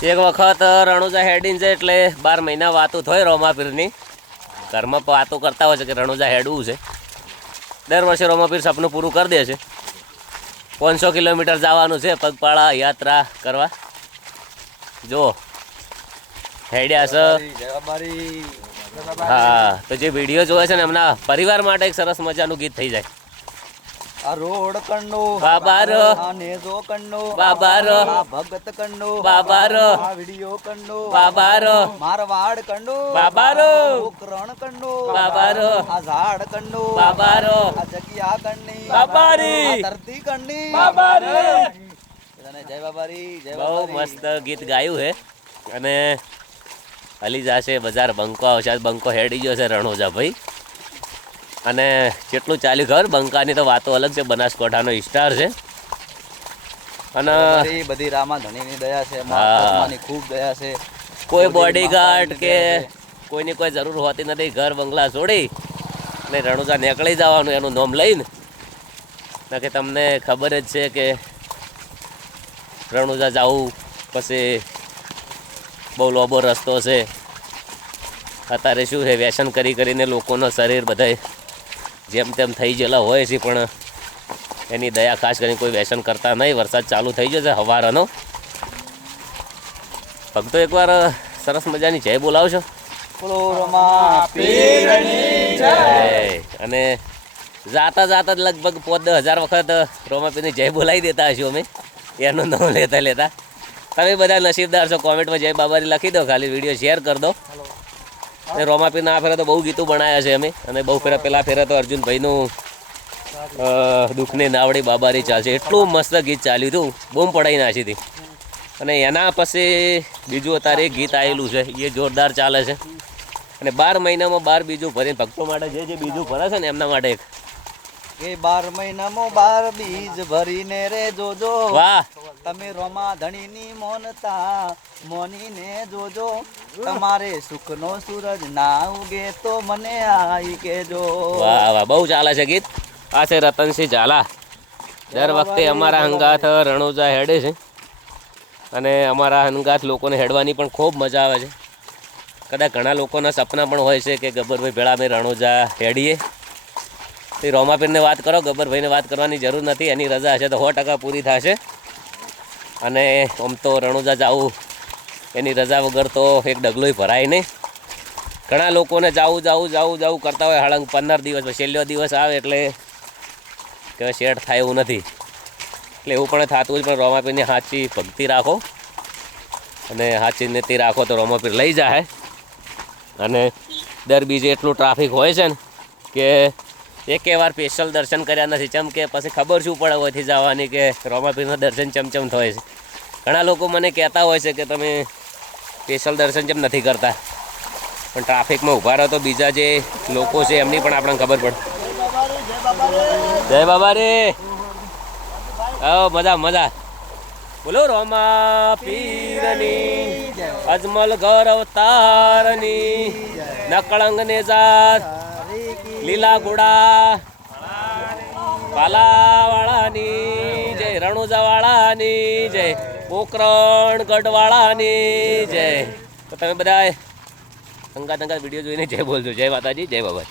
એક વખત રણુજા હેડીને છે એટલે 12 મહિના વાતો થાય રોમાપીરની ઘરમાં વાતો કરતા હોય છે કે રણુજા હેડવું છે. દર વર્ષે રોમાપીર સપનું પૂરું કરી દે છે. 500 કિલોમીટર જવાનું છે પગપાળા યાત્રા કરવા. જો હેડ્યા છે. હા, તો જે વિડીયો જોવે છે ને એમના પરિવાર માટે એક સરસ મજાનું ગીત થઈ જાય. આ રોડ કંડો બાબારો આને જો કંડો બાબારો આ ભગત કંડો બાબારો આ વિડિયો કંડો બાબારો મારવાડ કંડો બાબારો ઉકરણ કંડો બાબારો આ ઝાડ કંડો બાબારો આ જગ્યા કંડી બાબારી આ ધરતી કંડી બાબારી. જય બાબારી જય બહુ મસ્ત ગીત ગાયું છે. અને હલી જશે બજાર બંકો આવશે. બંકો હેડી ગયો છે રણોજા ભાઈ. અને જેટલું ચાલ્યું ખબર બંકાની તો વાતો અલગ છે. બનાસકાંઠાનો સ્ટાર છે. અને બધી રામા ધણીની દયા છે, મહાત્માની ખૂબ દયા છે. કોઈ બોડીગાર્ડ કે કોઈની કોઈ જરૂર હોતી નથી. ઘર બંગલા છોડી ને રણુજા નીકળી જવાનું એનું નામ લઈને. ના કે તમને ખબર જ છે કે રણુજા જવું પછી બહુ લોબો રસ્તો છે. અત્યારે શું છે, વ્યસન કરી કરીને લોકોનો શરીર બધાય જેમ તેમ થઈ ગયેલા હોય છે. પણ એની દયા ખાસ કરીને કોઈ વ્યસન કરતા નહીં. વરસાદ ચાલુ થઈ જશે હવારનો. ભક્તો એકવાર સરસ મજાની જય બોલાવશો. અને જાતા જાતા જ લગભગ 5-10,000 વખત રોમાપીરની જય બોલાવી દેતા હશું અમે એનું નામ લેતા લેતા. તમે બધા નસીબદાર છો. કોમેન્ટમાં જય બાબારી લખી દો, ખાલી વિડીયો શેર કરી દો. રોમાપીરના આ ફેરા તો બહુ ગીતો બનાવ્યા છે અમે. અને બહુ ફેરા પેલા ફેરા તો અર્જુનભાઈનું દુઃખની નાવડી બાબારી ચાલશે એટલું મસ્ત ગીત ચાલ્યું હતું. બૂમ પડાવી નાખી હતી. અને એના પછી બીજું અત્યારે એક ગીત આવેલું છે એ જોરદાર ચાલે છે. અને 12 મહિનામાં 12 બીજું ભરીને ભક્તો માટે જે બીજું ભરે છે ને એમના માટે એક એ 12 મહિનામાં 12 બીજ ભરીને રે જોજો. વાહ, તમે રોમા ધણીની મોનતા મોનીને જોજો. તમારે સુખનો સૂરજ ના ઉગે તો મને આઈ કેજો. વાહ વાહ, બહુ ચાલે છે ગીત. આ છે રતનસિંહ ઝાલા. દર વખતે અમારા હંગાથ રણુજા હેડે છે. અને અમારા હંગાથ લોકોને હેડવાની પણ ખૂબ મજા આવે છે. કદાચ ઘણા લોકોના સપના પણ હોય છે કે ગબ્બરભાઈ ભેળા અમે રણુજા હેડીએ. તો રોમાપીરને વાત કરો, ગબ્બરભાઈને વાત કરવાની જરૂર નથી. એની રજા હશે તો 100% પૂરી થશે. અને આમ તો રણુજા જવું એની રજા વગર તો એક ડગલોય ભરાય નહીં. ઘણા લોકોને જાવું કરતા હોય. હળંગ 15 દિવસ છેલ્લો દિવસ આવે એટલે કે શેઠ થાય એવું નથી. એટલે એવું પણ થતું જ. પણ રોમાપીરની સાચી ભક્તિ રાખો અને સાચી નીતિ રાખો તો રોમાપીર લઈ જાય. અને દર બીજે એટલું ટ્રાફિક હોય છે ને કે એકે વાર સ્પેશિયલ દર્શન કર્યા નથી. ચમ કે પછી ખબર શું પડે હોયથી જવાની કે રોમાપીરના દર્શન ચમચમ થાય છે. ઘણા લોકો મને કહેતા હોય છે કે તમે સ્પેશિયલ દર્શન કેમ નથી કરતા. પણ ટ્રાફિકમાં ઊભા રહો તો બીજા જે લોકો છે એમની પણ આપણને ખબર પડે. જય બાબા રે. મજા મજા. બોલો રોમાપીરની અજમલ ઘર અવતારની નકળંગ ને જાત લીલા ગુડા પાલાવાળાની જય, રણુજા વાળાની જય, પોકરણ ગઢવાળાની જય. તો તમે બધા અંગાત વિડીયો જોઈને જય બોલજો. જય માતાજી, જય બાબા.